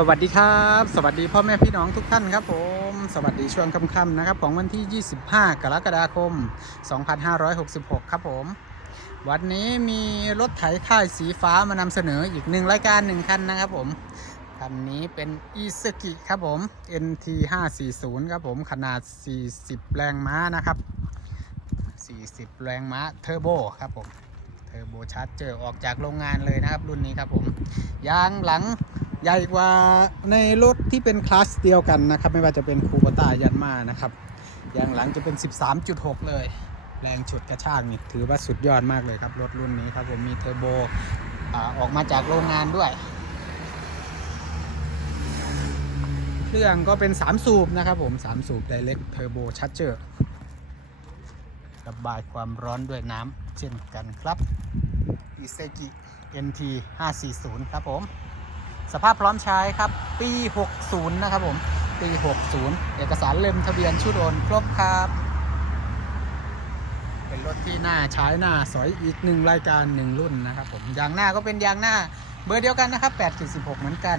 สวัสดีครับ สวัสดีพ่อแม่พี่น้องทุกท่านครับผม สวัสดีช่วงค่ำๆนะครับของวันที่ 25 กรกฎาคม 2566 ครับผม วันนี้มีรถไถค่ายสีฟ้ามานำเสนออีกหนึ่งรายการหนึ่งคันนะครับผม คันนี้เป็นอีซ k กิครับผม NT 540ครับผมขนาด 40 แรงม้านะครับ 40 แรงม้าเทอร์โบครับผมเทอร์โบชาร์จเจอออกจากโรงงานเลยนะครับรุ่นนี้ครับผม ยางหลัง ใหญ่กว่าในรถที่เป็นคลาสเดียวกันนะครับ ไม่ว่าจะเป็นคูโบต้ายันมานะครับยางหลังจะเป็น 13.6 เลย แรงฉุดกระชากนี่ถือว่าสุดยอดมากเลยครับ รถรุ่นนี้ครับผมมีเทอร์โบอออกมาจากโรงงานด้วยเครื่องก็เป็น 3 สูบนะครับผม 3 สูบ Direct Turbo Charger ระบายความร้อนด้วยน้ำเช่นกันครับอิเซกิ NT 540 ครับผม สภาพพร้อมใช้ครับ ปี 60 นะครับผม ปี 60 เอกสารเล่มทะเบียนชุดโอนครบครับ เป็นรถที่น่าใช้หน้าสอยอีกหนึ่งรายการหนึ่งรุ่นนะครับผม ยางหน้าก็เป็นยางหน้าเบอร์เดียวกันนะครับ8.16 เหมือนกัน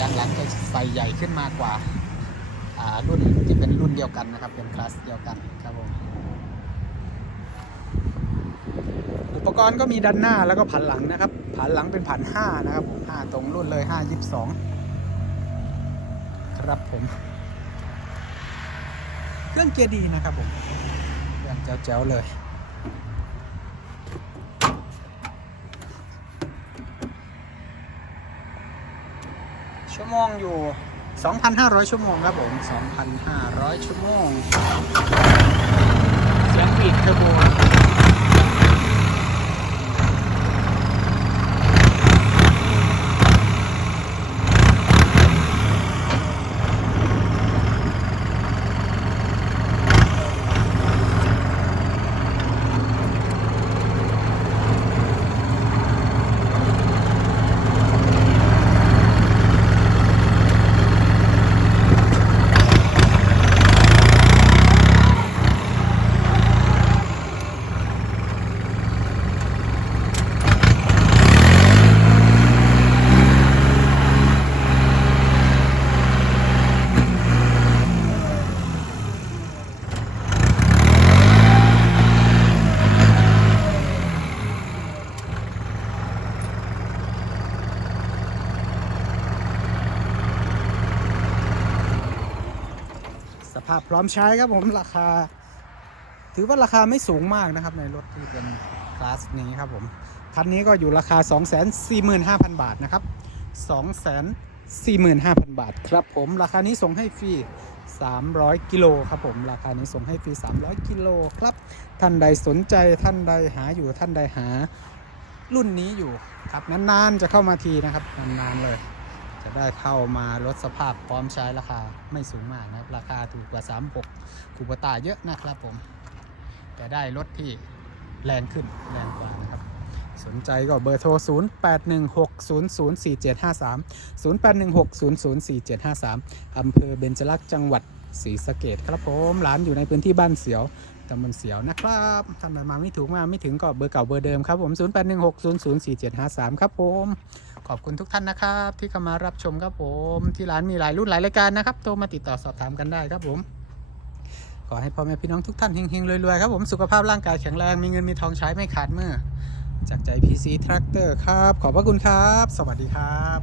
ยางหลังก็ใส่ใหญ่ขึ้นมากกว่ารุ่นที่เป็นรุ่นเดียวกันนะครับ เป็นคลาสเดียวกันครับผม อุ ปกรณ์ก็มีด้านหน้าแล้วก็ผันหลังนะครับผันหลังเป็นผัน5นะครับผม5ตรงรุ่นเลย5 22ครับผม เครื่องเกียร์ดีนะครับผมเครื่องแจ๋วๆเลยชั่วโมงอยู่ 2,500 ชั่วโมงครับผม 2,500 ชั่วโมง เสียงปีดเทอร์โบ ภาพพร้อมใช้ครับผมราคา ถือว่าราคาไม่สูงมากนะครับ ในรถที่เป็นคลาสนี้ครับผมคันนี้ก็อยู่ราคา 245,000 บาทนะครับ 245,000 บาทครับผมราคานี้ส่งให้ฟรี300 กิโลครับผมราคานี้ส่งให้ฟรี 300 กิโลครับ ท่านใดสนใจท่านใดหาอยู่ท่านใดหารุ่นนี้อยู่ครับนานๆจะเข้ามาทีนะครับนานๆเลย จะได้เข้ามาลดสภาพพร้อมใช้ราคาไม่สูงมากนะครับราคาถูกกว่า 36คูปตาเยอะนะครับผม แต่ได้รถที่แรงขึ้นแรงกว่านะครับสนใจก็เบอร์โทร 0816004753 0816004753 อำเภอเบญจลักษณ์จังหวัดศรีสะเกดครับผมร้านอยู่ในพื้นที่บ้านเสียวตำบลเสียวนะครับท่านใดมาไม่ถูกมาไม่ถึงก็เบอร์เก่าเบอร์เดิมครับผม 0816004753 ครับผม ขอบคุณทุกท่านนะครับ ที่เข้ามารับชมครับผม ที่ร้านมีหลายรุ่นหลายรายการนะครับโทรมาติดต่อสอบถามกันได้ครับผม ขอให้พ่อแม่พี่น้องทุกท่านเฮงๆรวยๆครับผมสุขภาพร่างกายแข็งแรงมีเงินมีทองใช้ไม่ขาดมือจากใจ PC Tractor ครับ ขอบพระคุณครับ สวัสดีครับ